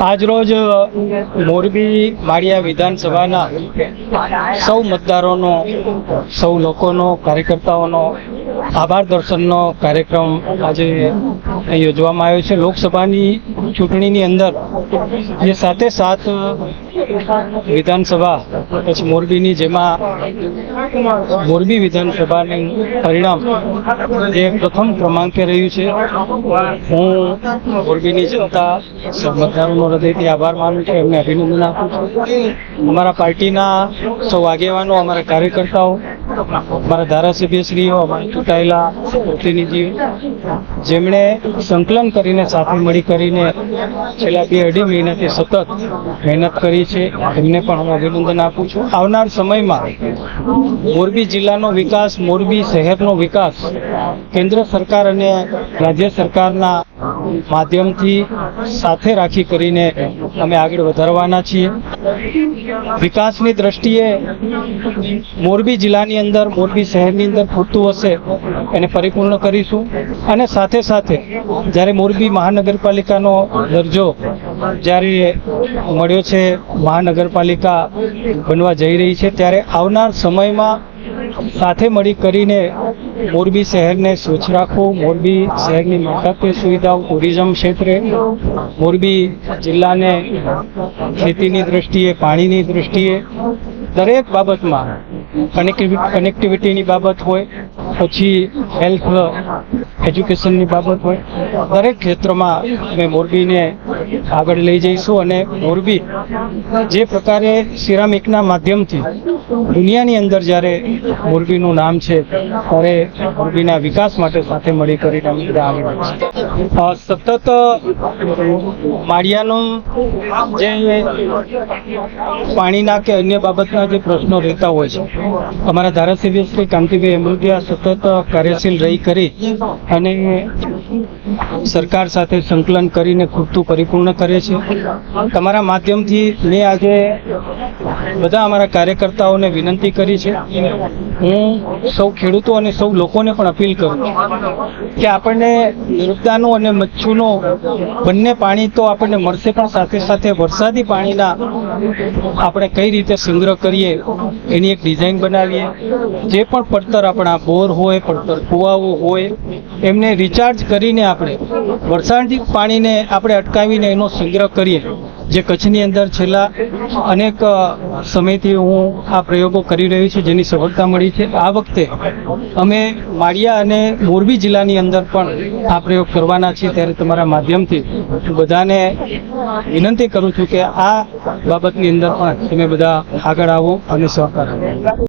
આજરોજ મોરબી માળિયા વિધાનસભાના સૌ મતદારોનો સૌ લોકોનો કાર્યકર્તાઓનો આભાર દર્શનનો કાર્યક્રમ આજે યોજવામાં આવ્યો છે. લોકસભાની ચૂંટણીની અંદર જે સાથે સાત વિધાનસભા પછી મોરબીની જેમાં મોરબી વિધાનસભાનું પરિણામ જે પ્રથમ ક્રમાંકે રહ્યું છે. હું મોરબીની જનતા મતદારોનો હૃદયથી આભાર માનું છું. એમને અભિનંદન આપું છું. અમારા પાર્ટીના સૌ આગેવાનો, અમારા કાર્યકર્તાઓ અમારા ધારાસભ્યશ્રીઓ અમારા ચૂંટાયેલા પ્રતિનિધિઓ, જેમણે સંકલન કરીને, સાથે મળી કરીને છેલ્લા બે અઢી મહિનાથી સતત મહેનત કરી છે, એમને પણ હું અભિનંદન આપું છું. આવનાર સમયમાં મોરબી જિલ્લાનો વિકાસ, મોરબી શહેરનો વિકાસ, કેન્દ્ર સરકાર અને રાજ્ય સરકારના માધ્યમથી સાથે રાખી કરીને અમે આગળ વધારવાના છીએ. વિકાસની દ્રષ્ટિએ મોરબી જિલ્લાની અંદર, મોરબી શહેરની અંદર પૂરતું હશે, એને પરિપૂર્ણ કરીશું. અને સાથે સાથે, જ્યારે મોરબી મહાનગરપાલિકાનો દરજ્જો જ્યારે મળ્યો છે, મહાનગરપાલિકા બનવા જઈ રહી છે, ત્યારે આવનાર સમયમાં સાથે મળી કરીને મોરબી શહેરને સ્વચ્છ રાખવું, મોરબી શહેરની માળખાકીય સુવિધાઓ, ટુરિઝમ ક્ષેત્રે, મોરબી જિલ્લાને ખેતીની દ્રષ્ટિએ, પાણીની દ્રષ્ટિએ દરેક બાબતમાં કનેક્ટિવિટી કનેક્ટિવિટીની બાબત હોય, પછી હેલ્થ એજ્યુકેશનની બાબત હોય, દરેક ક્ષેત્રમાં અમે મોરબીને આગળ લઈ જઈશું અને મોરબી જે પ્રકારે સિરામિકના માધ્યમથી દુનિયાની અંદર જ્યારે મોરબીનું નામ છે, ત્યારે મોરબીના વિકાસ માટે સાથે મળી કરીને અમે બધા આવી સતત માળિયાનું જે પાણીના કે અન્ય બાબતના જે પ્રશ્નો રહેતા હોય છે, અમારા ધારાસભ્ય શ્રી કાંતિભાઈ અમૃતિયા સતત કાર્યશીલ રહી કરી અને સરકાર સાથે સંકલન કરીને ખૂટતું પરિપૂર્ણ કરે છે. તમારા માધ્યમથી મેં આજે બધા અમારા કાર્યકર્તાઓને વિનંતી કરી છે. હું સૌ ખેડૂતો અને સૌ લોકોને પણ અપીલ કરું છું કે આપણને નર્મદાનું અને મચ્છુનું બંને પાણી તો આપણને મળશે પણ સાથે સાથે વરસાદી પાણીના આપણે કઈ રીતે સંગ્રહ કરીએ, એની એક ડિઝાઇન બનાવીએ. જે પણ પડતર આપણા બોર હોય, પડતર કુવાઓ હોય, એમને રિચાર્જ કરીને આપણે વરસાદી પાણીને આપણે અટકાવીને એનો સંગ્રહ કરીએ. જે કચ્છની અંદર છેલ્લા અનેક સમયથી હું આ પ્રયોગો કરી રહ્યો છું, જેની સફળતા મળી છે. આ વખતે અમે માળિયા અને મોરબી જિલ્લાની અંદર પણ આ પ્રયોગ કરવાના છીએ. ત્યારે તમારા માધ્યમથી બધાને વિનંતી કરું છું કે આ બાબતની અંદર પણ તમે બધા આગળ આવો અને સહકાર